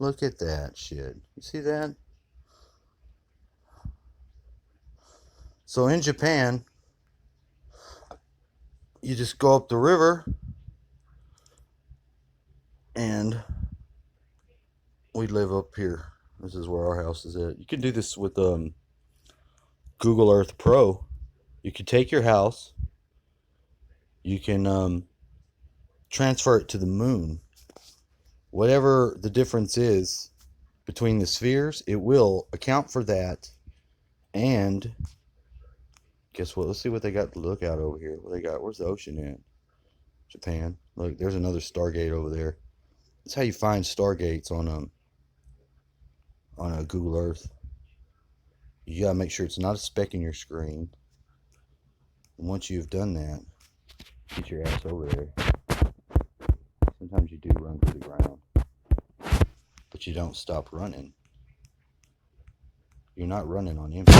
Look at that shit. You see that? So in Japan, you just go up the river and we live up here. This is where our house is at. You can do this with Google Earth Pro. You can take your house, you can transfer it to the moon. Whatever the difference is between the spheres, it will account for that. And guess what? Let's see what they got to look out over here. What they got? Where's the ocean at? Japan. Look, there's another Stargate over there. That's how you find Stargates on a Google Earth. You gotta make sure it's not a speck in your screen. And once you've done that, get your ass over there. Sometimes you do run to the ground, but you don't stop running. You're not running on empty.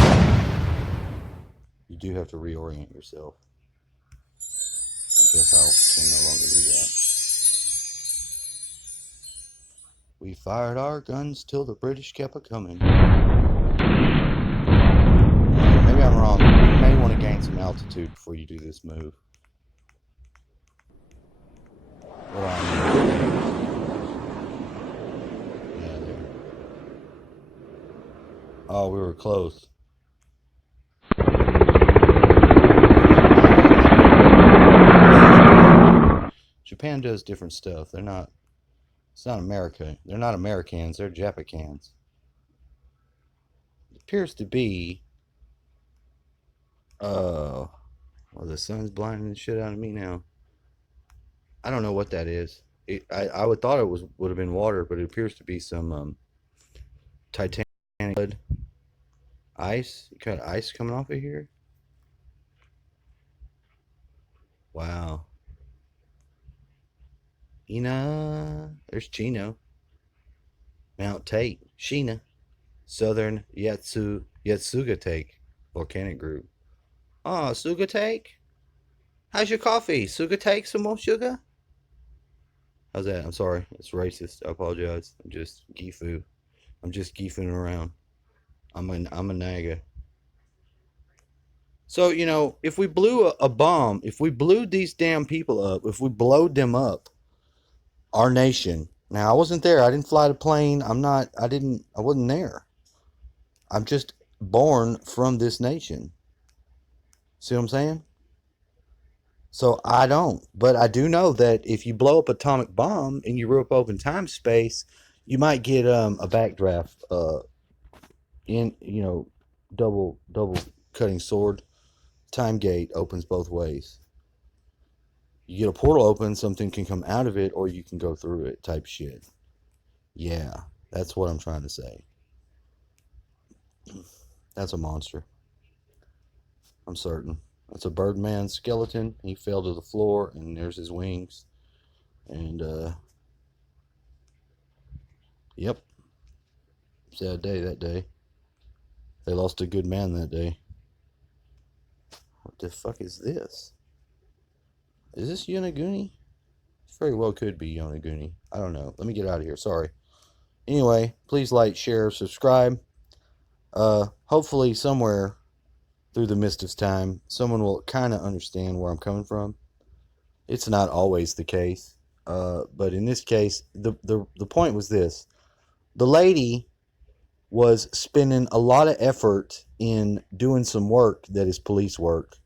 You do have to reorient yourself. I guess I can no longer do that. We fired our guns till the British kept a coming. Maybe I'm wrong. You may want to gain some altitude before you do this move. What on? Yeah, there. Oh, we were close. Japan does different stuff. They're not. It's not America. They're not Americans. They're Japicans. It appears to be. Well, the sun's blinding the shit out of me now. I don't know what that is. I would thought it would have been water, but it appears to be some Titanic ice. You got ice coming off of here. Wow. There's Chino. Mount Tate, Sheena, Southern Yatsuga Take, volcanic group. Oh, Suga Take? How's your coffee? Suga Take some more sugar? How's that? I'm sorry. It's racist. I apologize. I'm just gifu. I'm just gifuing around. I'm a naga. So, if we blew a bomb, if we blew these damn people up, if we blowed them up, our nation. Now, I wasn't there. I didn't fly the plane. I wasn't there. I'm just born from this nation. See what I'm saying? So I don't. But I do know that if you blow up an atomic bomb and you rip open time space, you might get a backdraft in double cutting sword. Time gate opens both ways. You get a portal open, something can come out of it, or you can go through it, type shit. Yeah, that's what I'm trying to say. That's a monster. I'm certain. That's a Birdman skeleton. He fell to the floor, and there's his wings. And, yep. Sad day that day. They lost a good man that day. What the fuck is this? Is this Yonaguni? It very well could be Yonaguni. I don't know. Let me get out of here. Sorry. Anyway, please like, share, subscribe. Hopefully somewhere through the mist of time, someone will kind of understand where I'm coming from. It's not always the case. But in this case, the point was this. The lady was spending a lot of effort in doing some work that is police work.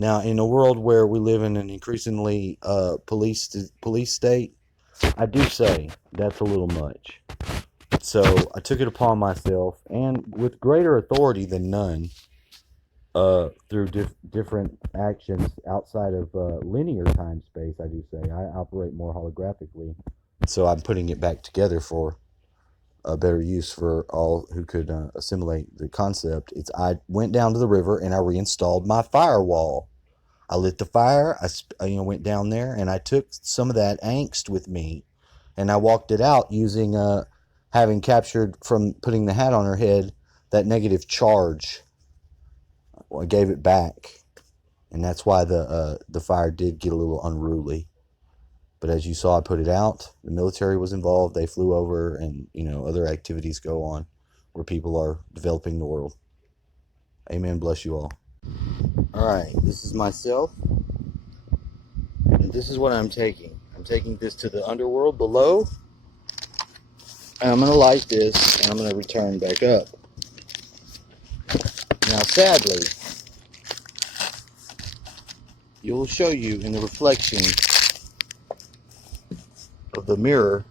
Now, in a world where we live in an increasingly police state, I do say that's a little much. So I took it upon myself, and with greater authority than none, through different actions outside of linear time space, I do say. I operate more holographically. So I'm putting it back together for a better use for all who could assimilate the concept. I went down to the river and I reinstalled my firewall. I lit the fire. I went down there and I took some of that angst with me, and I walked it out using having captured from putting the hat on her head that negative charge. I gave it back. And that's why the fire did get a little unruly. But as you saw, I put it out. The military was involved. They flew over, and other activities go on where people are developing the world. Amen. Bless you all. All right, this is myself, and this is what I'm taking. I'm taking this to the underworld below, and I'm going to light this, and I'm going to return back up. Now, sadly, you'll show you in the reflection of the mirror.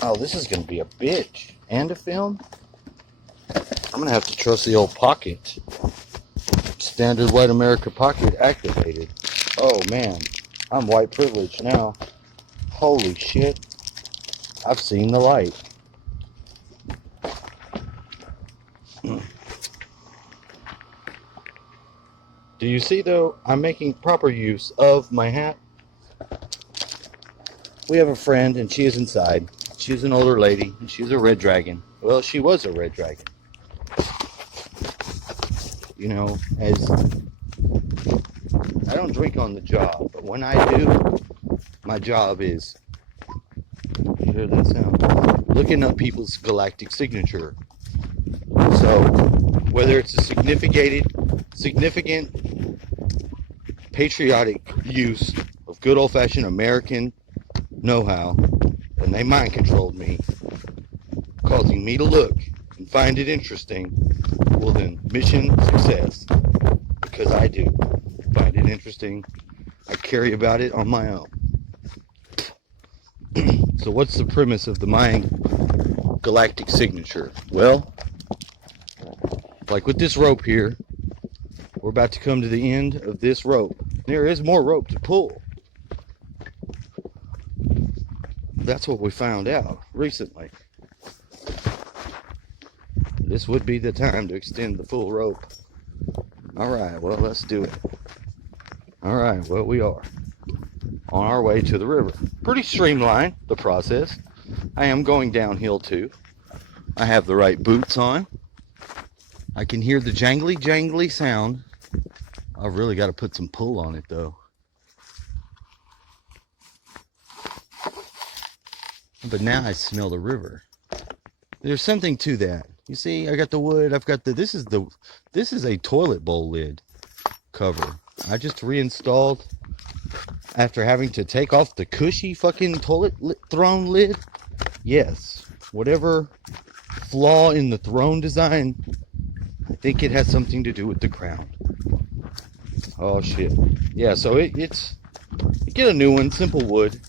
Oh, this is going to be a bitch. And a film? I'm going to have to trust the old pocket. Standard white America pocket activated. Oh, man. I'm white privileged now. Holy shit. I've seen the light. Do you see, though? I'm making proper use of my hat. We have a friend, and she is inside. She's an older lady, and she's a red dragon. Well, she was a red dragon. As I don't drink on the job, but when I do, my job is, you hear that sound? Looking up people's galactic signature. So, whether it's a significant patriotic use of good old-fashioned American know-how, and they mind-controlled me, causing me to look and find it interesting, well then, mission success. Because I do find it interesting. I carry about it on my own. So what's the premise of the Mayan galactic signature? Well, like with this rope here, we're about to come to the end of this rope. There is more rope to pull. That's what we found out recently. This would be the time to extend the full rope. Alright, well, let's do it. Alright, well, we are on our way to the river. Pretty streamlined, the process. I am going downhill, too. I have the right boots on. I can hear the jangly sound. I've really got to put some pull on it, though. But now I smell the river. There's something to that. You see, I got the wood. I've got this is a toilet bowl lid cover. I just reinstalled after having to take off the cushy fucking toilet throne lid. Yes, whatever flaw in the throne design, I think it has something to do with the crown. Oh shit. Yeah, so you get a new one, simple wood.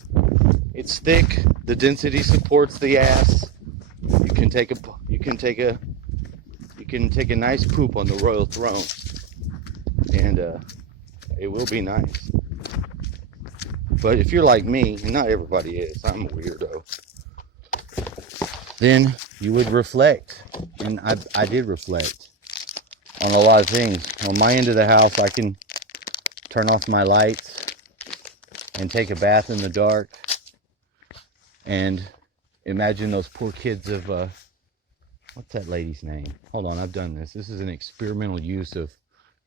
It's thick. The density supports the ass. You can take a nice poop on the royal throne, and it will be nice. But if you're like me, and not everybody is, I'm a weirdo, then you would reflect, and I did reflect on a lot of things. On my end of the house, I can turn off my lights and take a bath in the dark, and imagine those poor kids of, what's that lady's name? Hold on, I've done this. This is an experimental use of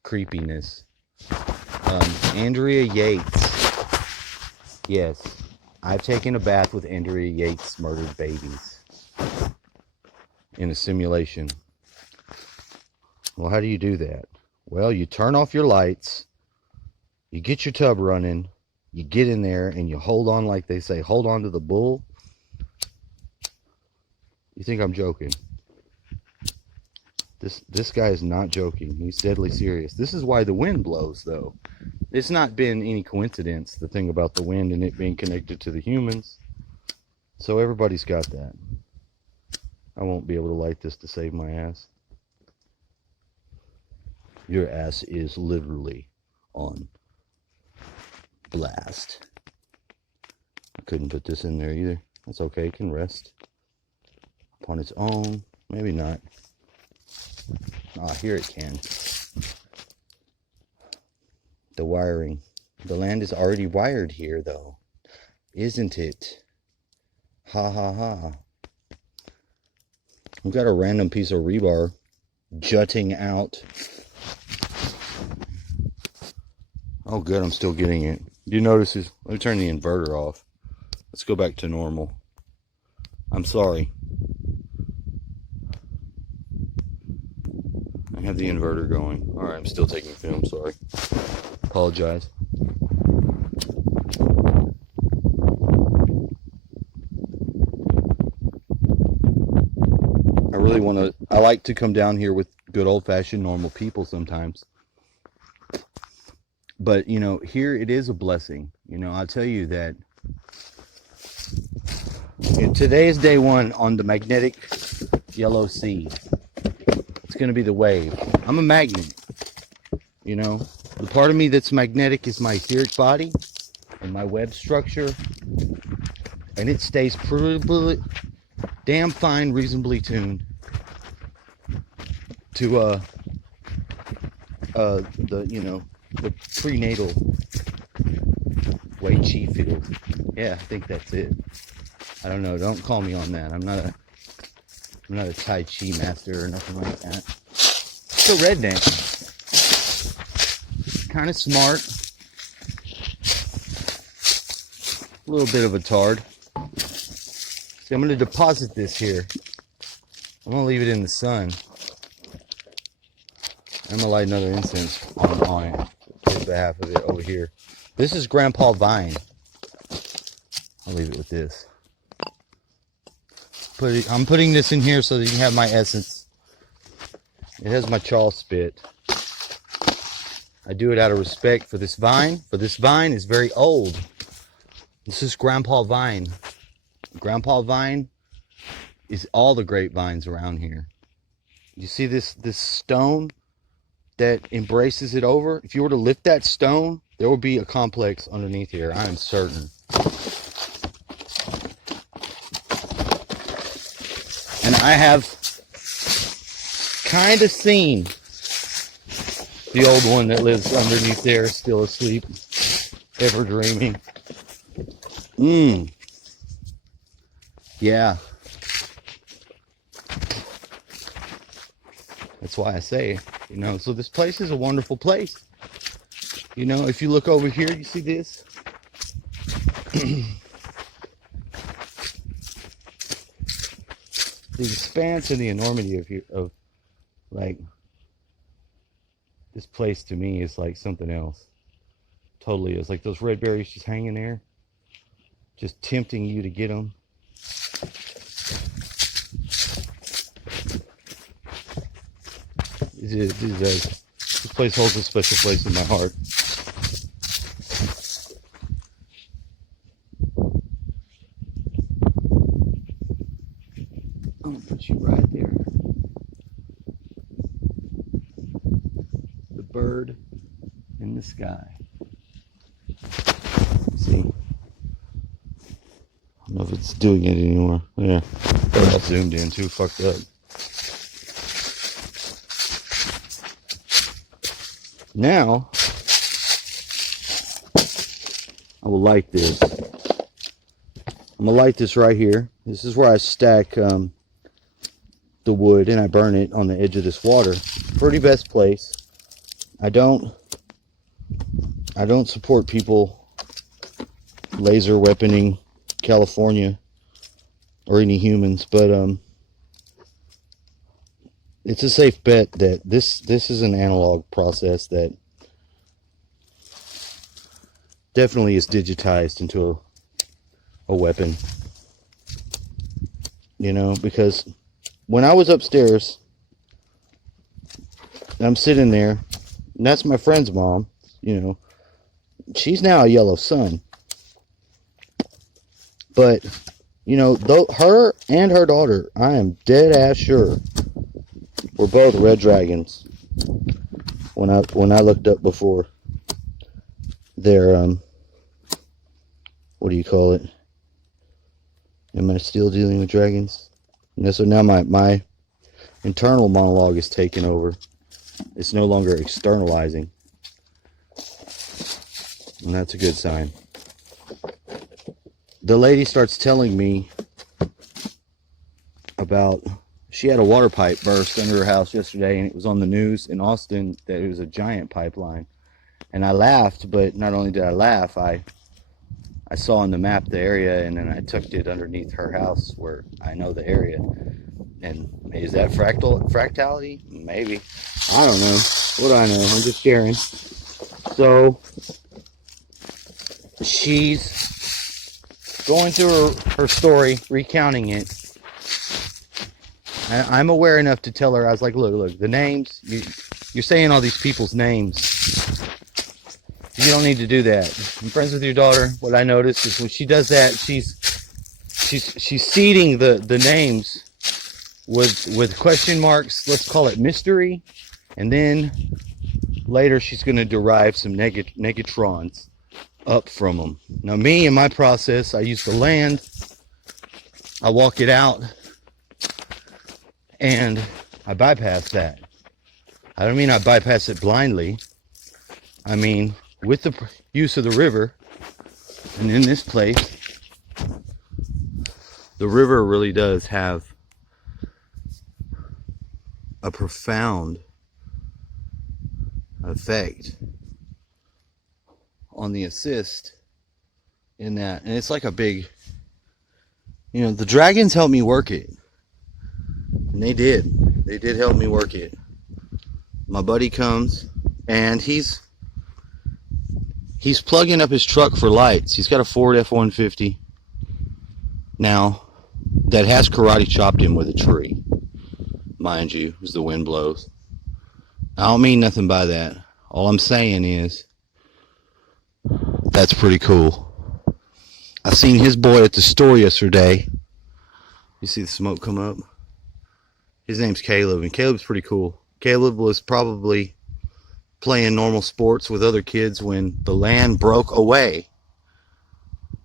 creepiness. Andrea Yates. Yes, I've taken a bath with Andrea Yates' murdered babies in a simulation. Well, how do you do that? Well, you turn off your lights, you get your tub running, you get in there, and you hold on, like they say, hold on to the bull. You think I'm joking? This guy is not joking. He's deadly serious. This is why the wind blows, though. It's not been any coincidence, the thing about the wind and it being connected to the humans. So everybody's got that. I won't be able to light this to save my ass. Your ass is literally on blast. I couldn't put this in there either. That's okay. It can rest upon its own. Maybe not. Ah, here it can. The wiring. The land is already wired here, though. Isn't it? Ha ha ha. We've got a random piece of rebar jutting out Oh, good. I'm still getting it. Do you notice this? Let me turn the inverter off. Let's go back to normal. I'm sorry. I have the inverter going. All right, I'm still taking film. Sorry. Apologize. I like to come down here with good old-fashioned normal people sometimes. But, you know, here it is a blessing. You know, I'll tell you that today is day one on the magnetic yellow sea. It's going to be the wave. I'm a magnet. You know, the part of me that's magnetic is my etheric body and my web structure. And it stays pretty damn fine, reasonably tuned to the prenatal Wei Chi field. Yeah, I think that's it. I don't know. Don't call me on that. I'm not a Tai Chi master or nothing like that. It's a redneck. Kind of smart. A little bit of a tard. See, I'm going to deposit this here. I'm going to leave it in the sun. I'm going to light another incense on it. Here's the half of it over here. This is Grandpa Vine. I'll leave it with this. I'm putting this in here so that you can have my essence. It has my chaw spit. I do it out of respect for this vine. For this vine is very old. This is Grandpa Vine. Grandpa Vine is all the grapevines around here. You see this stone that embraces it over? If you were to lift that stone, there will be a complex underneath here. I am certain. And I have kind of seen the old one that lives underneath there, still asleep, ever dreaming. Yeah. That's why I say, you know, so this place is a wonderful place. You know, if you look over here, you see this? The expanse and the enormity of like, this place to me is like something else. Totally is. Like those red berries just hanging there, just tempting you to get them. This place holds a special place in my heart. I'm gonna put you right there. The bird in the sky. See? I don't know if it's doing it anymore. Yeah. Oh, that's zoomed in too. Fucked up. Now, I will light this. I'm going to light this right here. This is where I stack the wood and I burn it on the edge of this water. Pretty best place. I don't support people laser weaponing California or any humans, but it's a safe bet that this is an analog process that definitely is digitized into a weapon. You know, because when I was upstairs, I'm sitting there, and that's my friend's mom, you know. She's now a yellow sun. But, you know, though her and her daughter, I am dead ass sure, were both red dragons when I looked up before their what do you call it? Am I still dealing with dragons? You know, so now my internal monologue is taking over. It's no longer externalizing, and that's a good sign. The lady starts telling me about, she had a water pipe burst under her house yesterday, and it was on the news in Austin that it was a giant pipeline. And I laughed, but not only did I laugh, I saw on the map the area, and then I tucked it underneath her house where I know the area. And is that fractality? Maybe. I don't know. What do I know? I'm just sharing. So she's going through her story, recounting it. I'm aware enough to tell her, I was like, look, the names, you're saying all these people's names. You don't need to do that. I'm friends with your daughter. What I noticed is when she does that, she's seeding the names with question marks. Let's call it mystery, and then later she's going to derive some negatrons up from them. Now, me in my process, I use the land. I walk it out, and I bypass that. I don't mean I bypass it blindly. I mean, with the use of the river, and in this place, the river really does have a profound effect on the assist in that. And it's like a big, the dragons helped me work it. And they did help me work it. My buddy comes, and he's plugging up his truck for lights. He's got a Ford F-150 now that has karate chopped him with a tree, mind you, as the wind blows. I don't mean nothing by that. All I'm saying is that's pretty cool. I seen his boy at the store yesterday. You see the smoke come up? His name's Caleb, and Caleb's pretty cool. Caleb was probably playing normal sports with other kids when the land broke away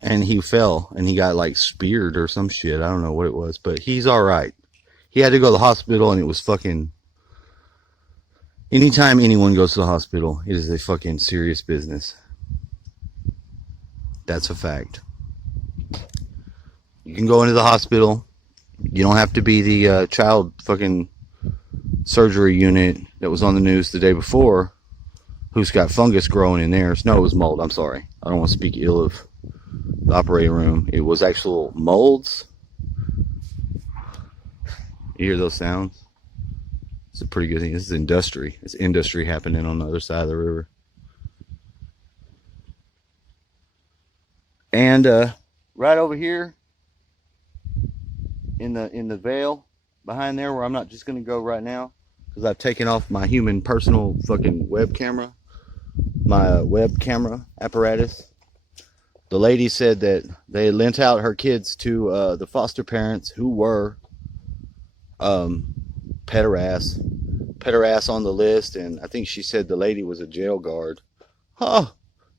and he fell and he got like speared or some shit. I don't know what it was, but he's all right. He had to go to the hospital, and it was fucking, anytime anyone goes to the hospital, it is a fucking serious business. That's a fact. You can go into the hospital. You don't have to be the child fucking surgery unit that was on the news the day before, who's got fungus growing in theirs. No, it was mold. I'm sorry. I don't want to speak ill of the operating room. It was actual molds. You hear those sounds? It's a pretty good thing. This is industry. It's industry happening on the other side of the river. And right over here in the veil behind there, where I'm not just going to go right now because I've taken off my human personal fucking web camera, my web camera apparatus. The lady said that they lent out her kids to the foster parents who were pederass on the list, and I think she said the lady was a jail guard.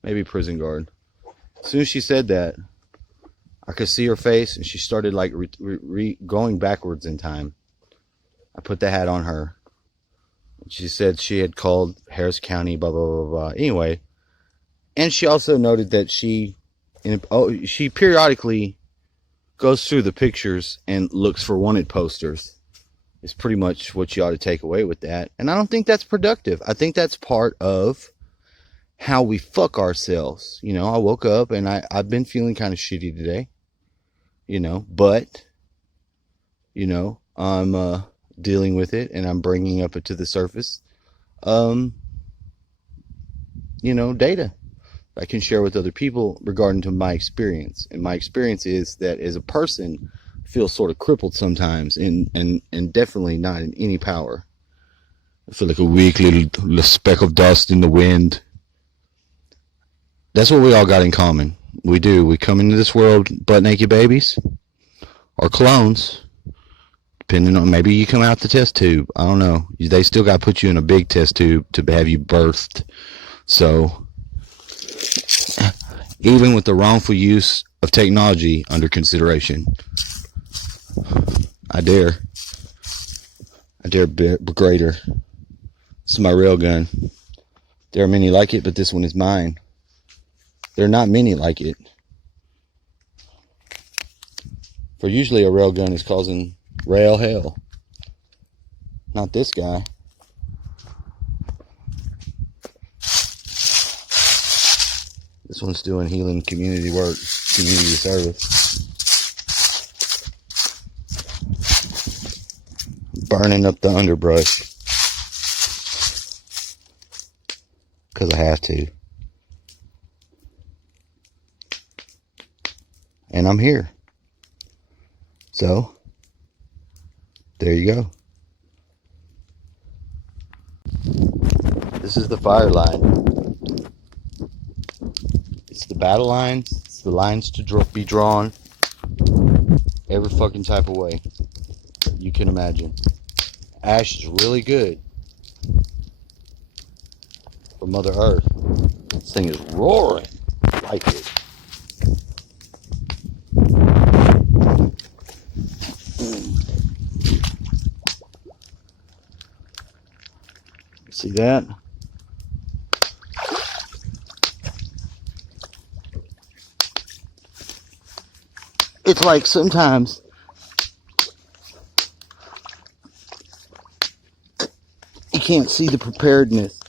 Maybe prison guard. As soon as she said that, I could see her face, and she started like going backwards in time. I put the hat on her. She said she had called Harris County, blah, blah, blah, blah. Anyway, and she also noted that she periodically goes through the pictures and looks for wanted posters. It's pretty much what you ought to take away with that. And I don't think that's productive. I think that's part of how we fuck ourselves. I woke up and I've been feeling kind of shitty today. But I'm dealing with it, and I'm bringing up it to the surface. Data I can share with other people regarding to my experience. And my experience is that as a person, I feel sort of crippled sometimes, and definitely not in any power. I feel like a weak little speck of dust in the wind. That's what we all got in common. We do. We come into this world butt naked babies, or clones, depending on, maybe you come out the test tube. I don't know. They still got to put you in a big test tube to have you birthed. So, even with the wrongful use of technology under consideration, I dare greater. This is my rail gun. There are many like it, but this one is mine. There are not many like it. For usually a rail gun is causing rail hell. Not this guy. This one's doing healing community work, community service. Burning up the underbrush. Because I have to. And I'm here. So, there you go. This is the fire line. It's the battle lines. It's the lines to be drawn every fucking type of way you can imagine. Ash is really good for Mother Earth. This thing is roaring. I like it. See that? It's like sometimes you can't see the preparedness.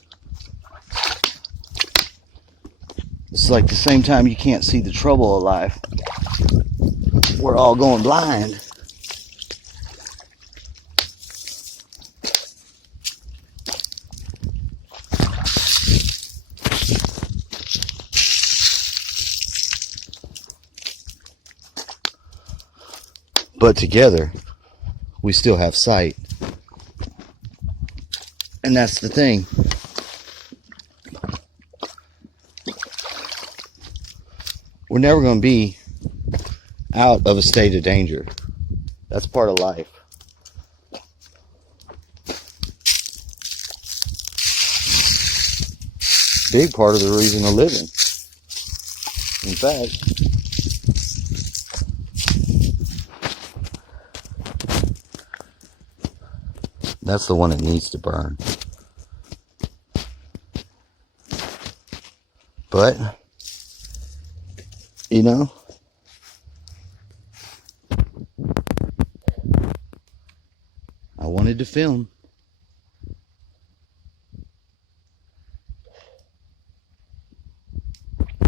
It's like the same time you can't see the trouble of life. We're all going blind. But together, we still have sight. And that's the thing. We're never going to be out of a state of danger. That's part of life. Big part of the reason of living. In fact, that's the one that needs to burn. But, you know, I wanted to film.